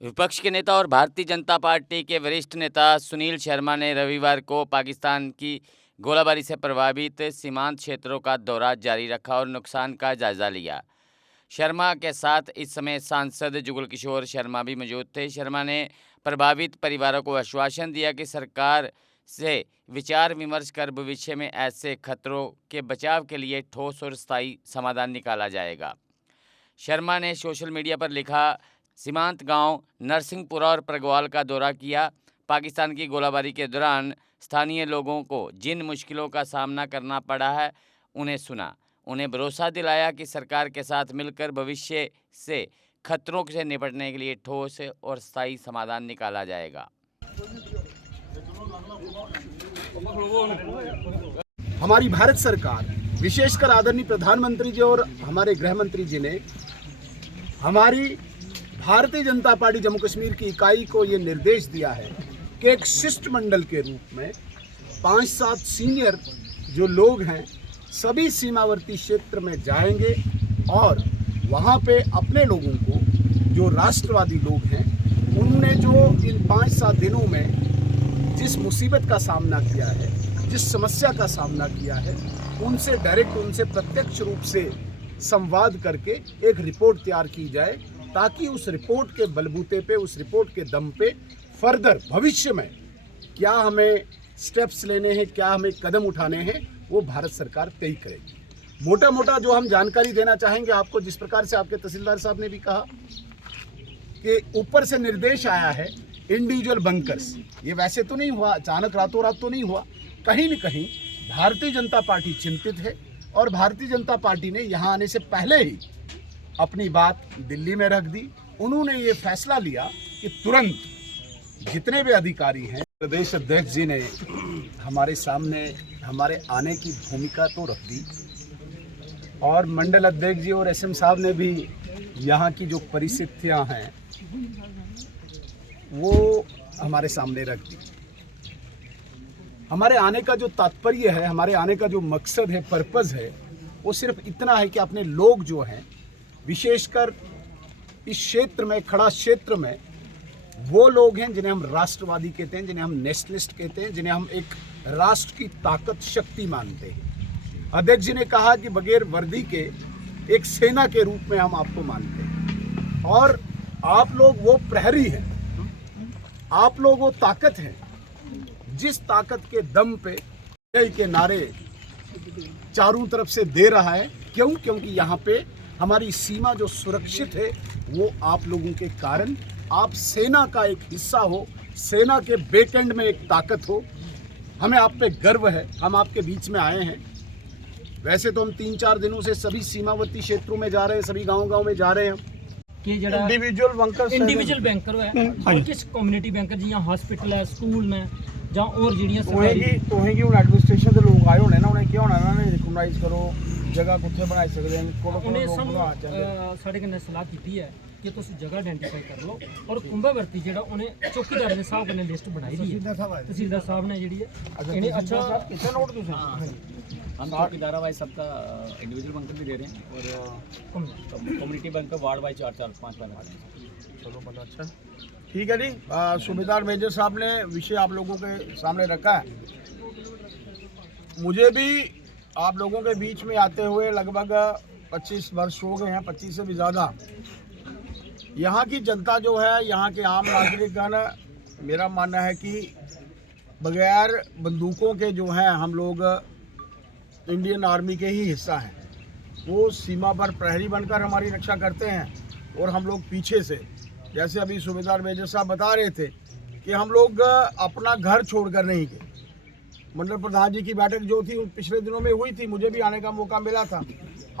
विपक्ष के नेता और भारतीय जनता पार्टी के वरिष्ठ नेता सुनील शर्मा ने रविवार को पाकिस्तान की गोलाबारी से प्रभावित सीमांत क्षेत्रों का दौरा जारी रखा और नुकसान का जायजा लिया। शर्मा के साथ इस समय सांसद जुगल किशोर शर्मा भी मौजूद थे। शर्मा ने प्रभावित परिवारों को आश्वासन दिया कि सरकार से विचार विमर्श कर भविष्य में ऐसे खतरों के बचाव के लिए ठोस और स्थायी समाधान निकाला जाएगा। शर्मा ने सोशल मीडिया पर लिखा, सीमांत गांव नरसिंहपुरा और प्रगवाल का दौरा किया। पाकिस्तान की गोलाबारी के दौरान स्थानीय लोगों को जिन मुश्किलों का सामना करना पड़ा है उन्हें सुना। उन्हें भरोसा दिलाया कि सरकार के साथ मिलकर भविष्य से खतरों से निपटने के लिए ठोस और स्थायी समाधान निकाला जाएगा। हमारी भारत सरकार, विशेषकर आदरणीय प्रधानमंत्री जी और हमारे गृह मंत्री जी ने हमारी भारतीय जनता पार्टी जम्मू कश्मीर की इकाई को ये निर्देश दिया है कि एक शिष्टमंडल के रूप में 5-7 सीनियर जो लोग हैं सभी सीमावर्ती क्षेत्र में जाएंगे और वहाँ पे अपने लोगों को, जो राष्ट्रवादी लोग हैं, उनने जो इन 5-7 दिनों में जिस मुसीबत का सामना किया है, जिस समस्या का सामना किया है, उनसे डायरेक्ट, उनसे प्रत्यक्ष रूप से संवाद करके एक रिपोर्ट तैयार की जाए, ताकि उस रिपोर्ट के बलबूते पे, उस रिपोर्ट के दम पे फर्दर भविष्य में क्या हमें स्टेप्स लेने हैं, क्या हमें कदम उठाने हैं, वो भारत सरकार तय करेगी। मोटा मोटा जो हम जानकारी देना चाहेंगे आपको, जिस प्रकार से आपके तहसीलदार साहब ने भी कहा कि ऊपर से निर्देश आया है इंडिविजुअल बंकर्स, ये वैसे तो नहीं हुआ, अचानक रातों रात तो नहीं हुआ। कहीं न कहीं भारतीय जनता पार्टी चिंतित है और भारतीय जनता पार्टी ने यहाँ आने से पहले ही अपनी बात दिल्ली में रख दी। उन्होंने ये फैसला लिया कि तुरंत जितने भी अधिकारी हैं, प्रदेश अध्यक्ष जी ने हमारे सामने हमारे आने की भूमिका तो रख दी और मंडल अध्यक्ष जी और एसएम साहब ने भी यहाँ की जो परिस्थितियाँ हैं वो हमारे सामने रख दी। हमारे आने का जो तात्पर्य है, हमारे आने का जो मकसद है, पर्पज़ है, वो सिर्फ इतना है कि अपने लोग जो हैं, विशेषकर इस क्षेत्र में, खड़ा क्षेत्र में, वो लोग हैं जिन्हें हम राष्ट्रवादी कहते हैं, जिन्हें हम नेशनलिस्ट कहते हैं, जिन्हें हम एक राष्ट्र की ताकत, शक्ति मानते हैं। अध्यक्ष जी ने कहा कि बगैर वर्दी के एक सेना के रूप में हम आपको मानते हैं और आप लोग वो प्रहरी हैं, आप लोग वो ताकत हैं जिस ताकत के दम पे जय के नारे चारों तरफ से दे रहा है। क्यों? क्योंकि यहाँ पे हमारी सीमा जो सुरक्षित है वो आप लोगों के कारण, आप सेना का एक हिस्सा हो, सेना के बैकएंड में एक ताकत हो। हमें आप पे गर्व है, हम आपके बीच में आए हैं। वैसे तो हम 3-4 दिनों से सभी सीमावर्ती क्षेत्रों में जा रहे हैं, सभी गांव-गांव में जा रहे हैं कि जड़ा इंडिविजुअल बैंकर है, किस कम्युनिटी बैंकर जियां हॉस्पिटल है, स्कूल में ਜਾਂ और ਜਿਹੜੀਆਂ ਤੋਹੇਗੀ ਹੁਣ ਐਡਮਿਨਿਸਟ੍ਰੇਸ਼ਨ ਦੇ ਲੋਕ ਆਏ ਹੋਣੇ ਨਾ, ਉਹਨੇ ਕੀ ਹੋਣਾ, ਇਹਨਾਂ ਨੇ ਰਿਕਗਨਾਈਜ਼ ਕਰੋ ਜਗ੍ਹਾ ਕਿੱਥੇ ਬਣਾਈ ਸਕਦੇ ਨੇ, ਉਹਨੇ ਸਾਡੇ ਕਨੇ ਸਲਾਹ ਕੀਤੀ ਹੈ ਕਿ ਤੁਸੀਂ ਜਗ੍ਹਾ ਆਇਡੈਂਟੀਫਾਈ ਕਰ ਲਓ ਔਰ ਕੁੰਭਾਵਰਤੀ ਜਿਹੜਾ ਉਹਨੇ ਚੌਕੀਦਾਰ ਨੇ ਸਾਹਿਬ ਨੇ ਲਿਸਟ ਬਣਾਈ ਦੀ ਹੈ, तहसीलदार साहब ने ਜਿਹੜੀ ਹੈ ਇਹਨੇ अच्छा कितना नोट ਤੁਸੀਂ हम चौकीदारा वाइज सबका इंडिविजुअल बंकर भी दे रहे हैं और कम्युनिटी बंकर वार्ड वाइज 4-4-5 चलो बड़ा अच्छा, ठीक है जी। सूबेदार मेजर साहब ने विषय आप लोगों के सामने रखा है। मुझे भी आप लोगों के बीच में आते हुए लगभग 25 वर्ष हो गए हैं, 25 से भी ज़्यादा। यहाँ की जनता जो है, यहाँ के आम नागरिकगण, मेरा मानना है कि बगैर बंदूकों के जो हैं हम लोग इंडियन आर्मी के ही हिस्सा हैं। वो सीमा पर प्रहरी बनकर हमारी रक्षा करते हैं और हम लोग पीछे से, जैसे अभी सूबेदार मेजर साहब बता रहे थे कि हम लोग अपना घर छोड़कर नहीं गए। मंडल प्रधान जी की बैठक जो थी पिछले दिनों में हुई थी, मुझे भी आने का मौका मिला था।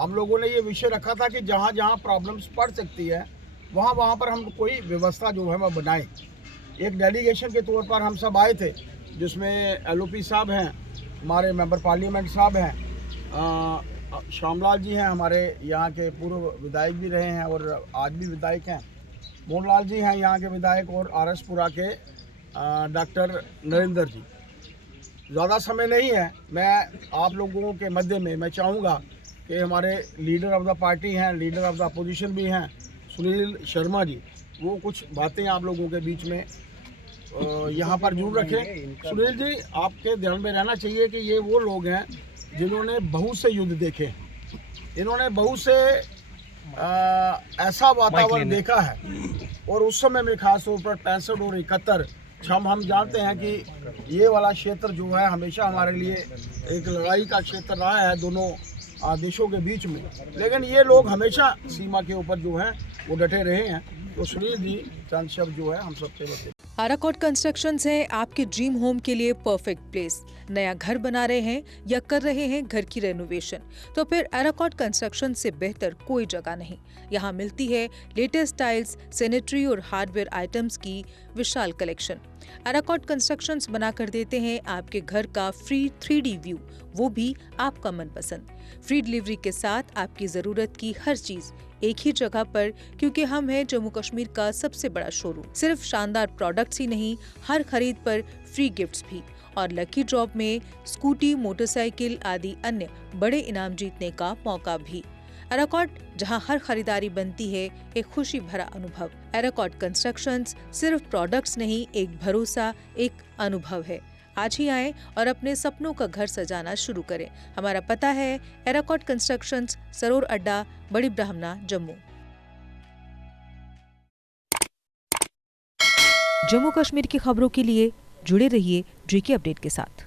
हम लोगों ने ये विषय रखा था कि जहाँ जहाँ प्रॉब्लम्स पड़ सकती है वहाँ पर हम कोई व्यवस्था जो है वह बनाएं। एक डेलीगेशन के तौर पर हम सब आए थे, जिसमें LOP साहब हैं, हमारे मेंबर पार्लियामेंट साहब हैं, श्यामलाल जी हैं, हमारे यहाँ के पूर्व विधायक भी रहे हैं और आज भी विधायक हैं, मोहनलाल जी हैं यहाँ के विधायक, और RS-पुरा के डॉक्टर नरेंद्र जी। ज़्यादा समय नहीं है, मैं आप लोगों के मध्य में मैं चाहूँगा कि हमारे लीडर ऑफ द पार्टी हैं, लीडर ऑफ द अपोजिशन भी हैं, सुनील शर्मा जी, वो कुछ बातें आप लोगों के बीच में यहाँ पर जरूर रखें। सुनील जी, आपके ध्यान में रहना चाहिए कि ये वो लोग हैं जिन्होंने बहुत से युद्ध देखे, इन्होंने बहुत से ऐसा वातावरण देखा है, और उस समय में खास तौर पर 65 और 71 हम जानते हैं कि ये वाला क्षेत्र जो है हमेशा हमारे लिए एक लड़ाई का क्षेत्र रहा है दोनों देशों के बीच में, लेकिन ये लोग हमेशा सीमा के ऊपर जो हैं वो डटे रहे हैं। तो सुनील जी चंद शब्द जो है हम सबसे बता। आराकोट कंस्ट्रक्शंस है आपके ड्रीम होम के लिए परफेक्ट प्लेस। नया घर बना रहे हैं या कर रहे हैं घर की रेनोवेशन, तो फिर आराकोट कंस्ट्रक्शन से बेहतर कोई जगह नहीं। यहाँ मिलती है लेटेस्ट टाइल्स, सैनिटरी और हार्डवेयर आइटम्स की विशाल कलेक्शन। आराकोट कंस्ट्रक्शंस बना कर देते हैं आपके घर का फ्री 3D व्यू, वो भी आपका मनपसंद। फ्री डिलीवरी के साथ आपकी जरूरत की हर चीज एक ही जगह पर, क्योंकि हम हैं जम्मू कश्मीर का सबसे बड़ा शोरूम। सिर्फ शानदार प्रोडक्ट्स ही नहीं, हर खरीद पर फ्री गिफ्ट्स भी, और लकी ड्रॉप में स्कूटी, मोटरसाइकिल आदि अन्य बड़े इनाम जीतने का मौका भी। आराकोट, जहां हर खरीदारी बनती है एक खुशी भरा अनुभव। आराकोट कंस्ट्रक्शंस सिर्फ प्रोडक्ट्स नहीं, एक भरोसा, एक अनुभव है। आज ही आएं और अपने सपनों का घर सजाना शुरू करें। हमारा पता है आराकोट कंस्ट्रक्शंस, सरोर अड्डा, बड़ी ब्राह्मणा, जम्मू। जम्मू कश्मीर की खबरों के लिए जुड़े रहिए GK अपडेट के साथ।